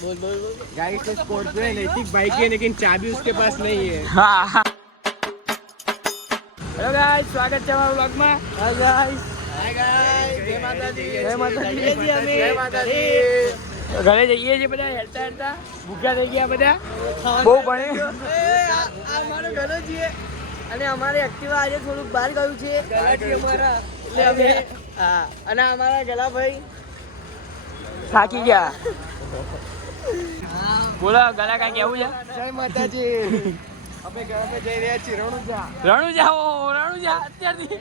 बोल बोल बोल गाइस ये स्कॉर्पियो है, नैतिक बाइक है लेकिन चाबी उसके पास नहीं है। हाँ हेलो गाइस, स्वागत है हमारे व्लॉग में। हाय गाइस, जय माता दी, जय माता दी, जय माता दी। ઘરે જઈએ છીએ બધા હેરતા હેરતા ભૂખ્યા થઈ ગયા બધા બહુ ભણે અમારો ઘરે છીએ અને અમારે એક્ટિવા આજે થોડુંક બહાર ગયું છે ગલાજી અમારા એટલે અમે હા અને અમારા ગલા ભાઈ થાકી ગયા બોલો ગલા કાંઈ કેવું છે જય માતાજી અમે ઘરે જઈ રહ્યા છીએ રણુજા અત્યારથી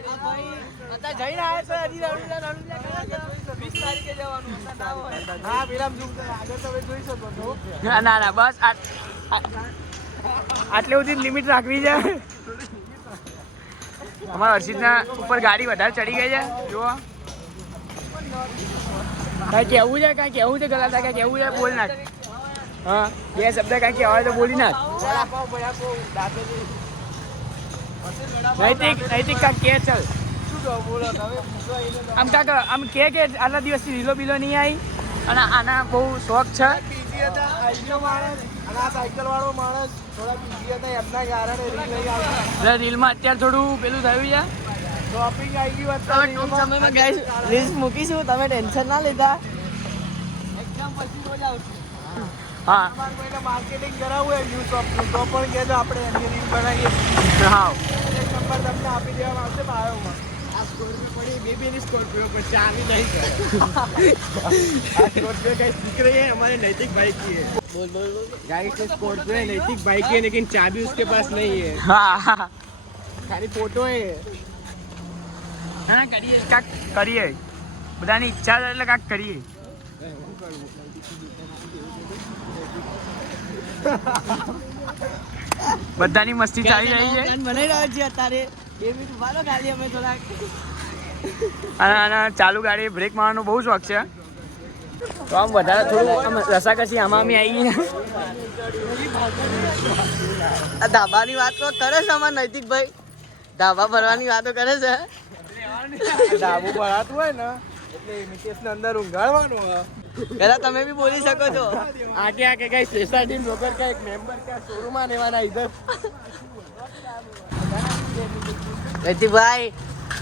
અત્યારે જઈને આવ્યા છે હજી રણુજા ગયા છે 20 તારીખે જવાનું હા વિરામ ઝૂમ આગળ તમે જોઈ શકો છો ના ના બસ આટલે સુધી લિમિટ રાખવી છે અમારા હર્ષિતના ઉપર ગાડી વધારે ચડી ગઈ છે જુઓ કાંઈ કેવું છે ગલા કાંઈ કેવું છે બોલ નાખ હા બે શબ્દ કાંઈ કહેવાય તો બોલી નાખ નૈતિક કાંક કે ચાલ આમ કાંક આમ કે આટલા દિવસથી રીલો બીલો નહીં આવી અને આના બહુ શોખ છે રીલમાં અત્યારે થોડું પેલું થયું છે શોપિંગ આવી ગયું અત્યારે ટૂંક સમયમાં ગાઈસ રીલ્સ મૂકીશું તમે ટેન્શન ના લેતા એક્ઝામ પછી રોજ આવશે હા કોઈને માર્કેટિંગ કરાવવું હોય ન્યૂ શોપનું તો પણ કહેજો આપણે એની રીલ બનાવીએ હા એક નંબર તમને આપી દેવામાં આવશે બાયોમાં આ સ્કોર્પિયો પડી બેબીની સ્કોર્પિયો પર ચાવી નહીં કરે આ स्कॉर्पियो गाइस दिख रही है हमारे नैतिक बाइक की है बोल बोल बोल गाइस ये स्कॉर्पियो है नैतिक बाइक है लेकिन चाबी उसके पास नहीं है હા खाली फोटो है હા કરીએ બધાની ઈચ્છા છે એટલે કાંક કરીએ બધાની મસ્તી ચાલી રહી છે બનાવી રહ્યો છે અત્યારે 2 મિનિટ ઉભા ખાલી અમે થોડાક અને ચાલુ ગાડી બ્રેક મારવાનો બહુ શોખ છે તો આમ વધારે થોડું આમ રસાકસી આમાં અમે આવી આ ધાબાની વાત તો કરે છે અમાર નૈતિકભાઈ ધાબા ભરવાની વાતો કરે છે ધાબુ ભરાતું હોય ને એટલે મિતેશને અંદર ઊંઘાડવાનું હોય પેલા તમે બી બોલી શકો છો आगे आके गाइस सोसाइटी ब्रोकर का एक मेंबर का शोरूम आने वाला इधर नैतिकभाई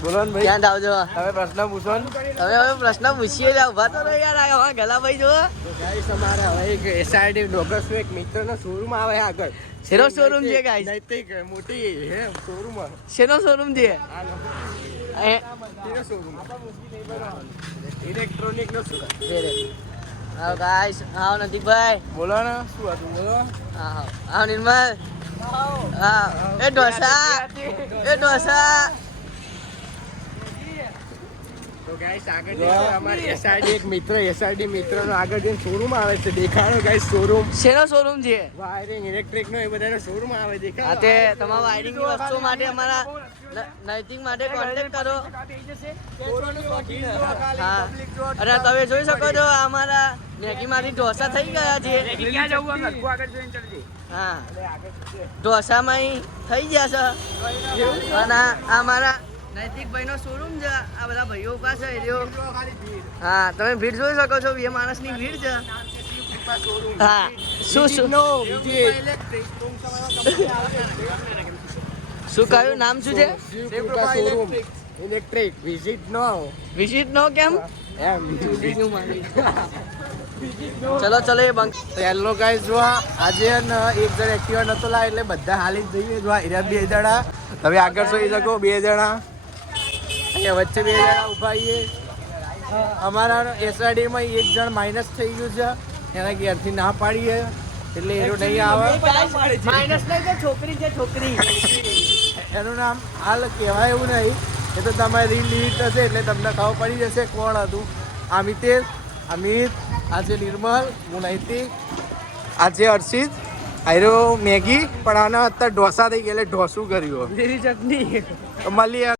બોલો ને ભાઈ ક્યાં જાવ છો તમે પ્રશ્ન પૂછો ને તમે હવે પ્રશ્ન પૂછીએ જાવ ઉભા તો રહો યાર આ ગલા ભાઈ જો તો ગાઈસ અમારે હવે એક એસઆરડી બ્લોગર્સ નો એક મિત્રનો શોરૂમ આવે આગળ શેનો શોરૂમ છે ગાઈસ નૈતિક મોટી હે શોરૂમ શેનો શોરૂમ છે શેનો શોરૂમ ઇલેક્ટ્રોનિક નો શોરૂમ હા ગાઈસ આવો નૈતિકભાઈ બોલો ને શું હતું બોલો હા આવો નિર્મલ હા એ ઢોસા તો ગાઈસ આગળ જઈએ અમારી એસઆરડી એક મિત્ર એસઆરડી મિત્રનો આગળ જઈને શોરૂમ આવે છે દેખાડો ગાઈસ શોરૂમ શેનો શોરૂમ છે વાયરિંગ ઇલેક્ટ્રિક નો એ બધાનો શોરૂમ આવે દેખાડો હા તે તમારા વાયરિંગ ની વસ્તુઓ માટે અમારા નૈતિક માટે કોન્ટેક્ટ કરો હા અને તમે જોઈ શકો છો અમારા મેગી માંથી ઢોસા થઈ ગયા છે ક્યાં જવું આગળ જોઈને ચાલજે હા ઢોસામાં થઈ ગયા છે અને અમારા નૈતિકભાઈ નો શોરૂમ છે આ બધા ભાઈઓ પાસે હા તમે ભીડ જોઈ શકો છો 2 માણસની ભીડ છે હા શું કયું નામ શું છે ઇલેક્ટ્રિક વિઝિટ નો કેમ એમ ચલો ચલો એ બંક હેલો ગાઈસ જો આજે એક જણ એક્ટિવા નતો લાવ એટલે બધા હાલી જ જઈએ જો એરા 2 જણા તમે આગળ જોઈ શકો 2 જણા અહીંયા વચ્ચે 2 જણા ઉભા છીએ અમારા એસઆરડી માં એક જણ માઇનસ થઈ ગયું છે એના ઘેરથી ના પાડીએ એટલે એનો નહીં આવે માઇનસ નહીં કે છોકરી છે છોકરી એનું નામ હાલ કહેવાય એવું નહીં એ તો તમારી રીલ લિમિટ હશે એટલે તમને ખબર પડી જશે કોણ હતું આ મિતેશ અમિત આજે નિર્મલ હું નૈતિક આજે હર્ષિત આયરો મેગી પણ આના અત્યારે ઢોસા થઈ ગયા એટલે ઢોસું કર્યું લીલી ચટણી મળીએ